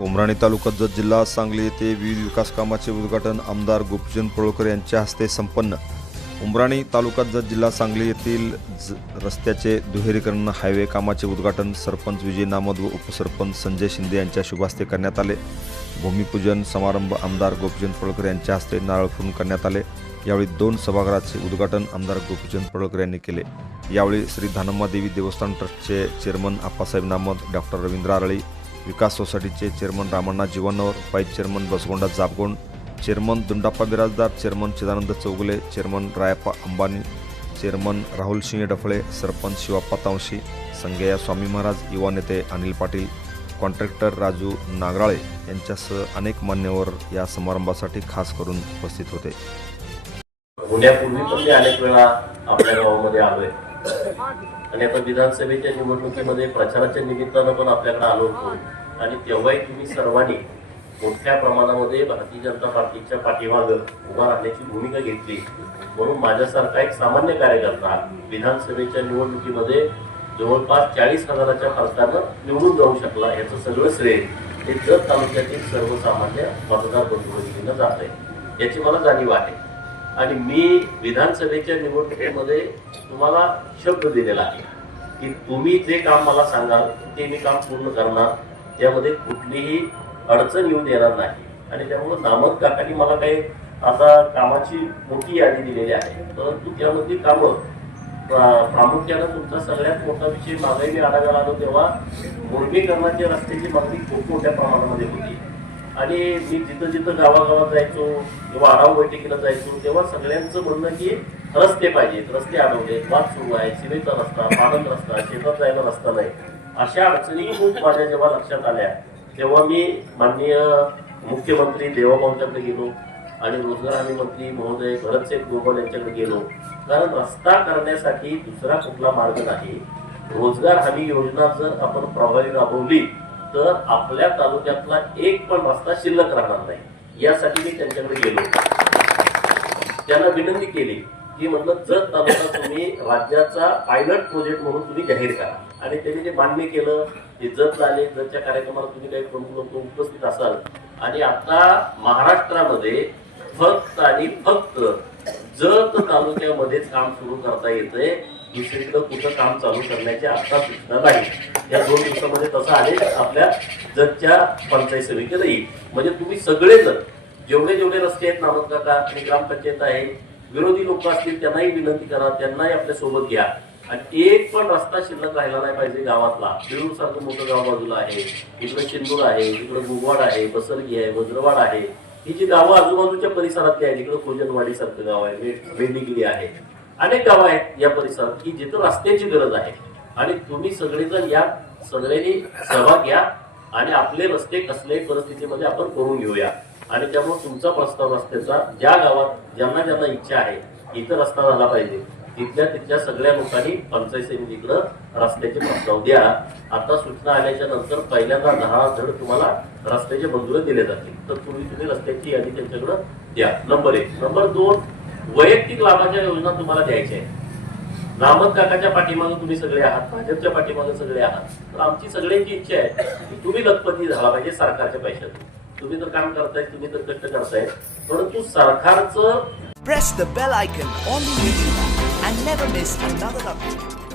उमराणी तालुका जत जिल्हा सांगली येथे विविध विकास कामाचे उद्घाटन आमदार गोपीचंद पळोकर यांच्या हस्ते संपन्न. उमराणी तालुका जत जिल्हा सांगली येथील ज रस्त्याचे दुहेरीकरण हायवे कामाचे उद्घाटन सरपंच विजय नामद व उपसरपंच संजय शिंदे यांच्या शुभास्ते करण्यात आले. भूमिपूजन समारंभ आमदार गोपीचंद पळकर यांच्या हस्ते नारळ फुरून करण्यात आले. यावेळी दोन सभागृहाचे उद्घाटन आमदार गोपीचंद पळकर यांनी केले. यावेळी श्री धानम्मा देवी देवस्थान ट्रस्टचे चेअरमन आप्पासाहेब नामद डॉक्टर रवींद्र आरळी विकास सोसायटीचे chairman Ramanna Jeevanvar vice chairman Basagonda Jabgond chairman Dundappa Birajdar chairman Chidanand Chougule chairman Rayappa Ambani chairman Rahul Singh Daphale sarpanch Shivappa Tavashi Sangeya Swami Maharaj युवा नेते अनिल पाटील कॉन्ट्रॅक्टर राजू नागराळे यांच्यासह अनेक मान्यवर या समारंभासाठी खास करून उपस्थित होते. होण्यापूर्वी अनेक वेळा आपल्या गावामध्ये आलोय. आणि आता विधानसभेच्या निवडणुकीमध्ये प्रचाराच्या निमित्तानं पण आपल्याकडे आलो होतो. आणि तेव्हाही तुम्ही सर्वांनी मोठ्या प्रमाणामध्ये भारतीय जनता पार्टीच्या पाठीमाग उभा राहण्याची भूमिका घेतली. म्हणून माझ्यासारखा एक सामान्य कार्यकर्ता विधानसभेच्या निवडणुकीमध्ये जवळपास चाळीस हजाराच्या फरकानं निवडून जाऊ शकला याचं सगळं श्रेय हे जत तालुक्यातील सर्वसामान्य मतदार बंधू जात आहे. याची मला जाणीव आहे. आणि मी विधानसभेच्या निवडणुकीमध्ये तुम्हाला शब्द दिलेला आहे की तुम्ही जे काम मला सांगाल ते मी काम पूर्ण करणार. त्यामध्ये कुठलीही अडचण येऊन येणार नाही. आणि त्यामुळं नामक काकांनी मला काही आता कामाची मोठी यादी दिलेली आहे. परंतु त्यामधली कामं प्रा- प्रामुख्यानं तुमचा सगळ्यात मोठा विषय मागाई मी आढाव्याला आलो तेव्हा मुर्गीकरणाच्या रस्त्याची मागणी खूप मोठ्या प्रमाणामध्ये होती. आणि मी जिथं जिथं गावागावात जायचो किंवा आढावा बैठकीला जायचो तेव्हा सगळ्यांचं म्हणणं की रस्ते पाहिजेत रस्ते अडवले वाद सुरू आहे सिमेचा रस्ता पाणंद रस्ता शेतात जायला रस्ता नाही. अशा अडचणी खूप माझ्या जेव्हा लक्षात आल्या तेव्हा मी माननीय मुख्यमंत्री देवाभाऊंच्याकडे गेलो आणि रोजगार हमी मंत्री महोदय भरतसेठ गोगल यांच्याकडे गेलो. कारण रस्ता करण्यासाठी दुसरा कुठला मार्ग नाही. रोजगार हमी योजना जर आपण प्रभावी राबवली. तर आपल्या तालुक्यातला एक पण रस्ता शिल्लक राहणार नाही. यासाठी मी त्यांच्याकडे गेलो. त्यांना विनंती केली की म्हटलं जर तालुका तुम्ही राज्याचा पायलट प्रोजेक्ट म्हणून तुम्ही जाहीर करा. आणि त्यांनी जे मान्य केलं ते जत आले जतच्या कार्यक्रमाला तुम्ही काही प्रमुख लोक उपस्थित असाल आणि आता महाराष्ट्रामध्ये फक्त आणि फक्त जत तालुक्यामध्येच काम सुरू करता येतंय दुसरीकडं कुठं काम चालू करण्याची आता सूचना नाही. या दोन दिवसामध्ये तसं आदेश आपल्या जतच्या पंचायत समितीला येईल. म्हणजे तुम्ही सगळेजण जेवढे जेवढे रस्ते आहेत नामक काका आणि ग्रामपंचायत आहे विरोधी लोक असतील त्यांनाही विनंती करा त्यांनाही आपल्यासोबत घ्या. आणि एक पण रस्ता शिल्लक राहिला नाही पाहिजे गावातला. बिरूर सारखं मोठं गाव बाजूला आहे इकडे चेंदूर आहे इकडे गुगवाड आहे बसरगी आहे वज्रवाड आहे. ही जी गावं आजूबाजूच्या परिसरातली आहेत इकडे कोजनवाडी सारखं गाव आहे मे- आहे. अनेक गावं आहेत या परिसरात की जिथं रस्त्याची गरज आहे. आणि तुम्ही सगळेजण या सगळ्यांनी सहभाग घ्या आणि आपले रस्ते कसल्याही परिस्थितीमध्ये आपण करून घेऊया. आणि त्यामुळे तुमचा प्रस्ताव रस्त्याचा ज्या गावात ज्यांना ज्यांना इच्छा आहे इथं रस्ता झाला पाहिजे. तिथल्या तिथल्या सगळ्या लोकांनी पंचायत समितीकडं रस्त्याचे प्रस्ताव द्या. आता सूचना आल्याच्यानंतर पहिल्यांदा दहा धड तुम्हाला रस्त्याचे मंजुरे दिले जातील. तर तुम्ही तुम्ही रस्त्याची यादी त्यांच्याकडं द्या. नंबर एक. नंबर दोन वैयक्तिक लाभाच्या योजना तुम्हाला द्यायच्या आहेत. नामक काकाच्या पाठीमागं तुम्ही सगळे आहात भाजपच्या पाठीमागं सगळे आहात तर आमची सगळ्यांची इच्छा आहे की तुम्ही लखपती झाला पाहिजे सरकारच्या पैशातून तुम्ही तर काम करताय तुम्ही तर कष्ट करताय परंतु सरकारचं press the bell icon on and never miss another update.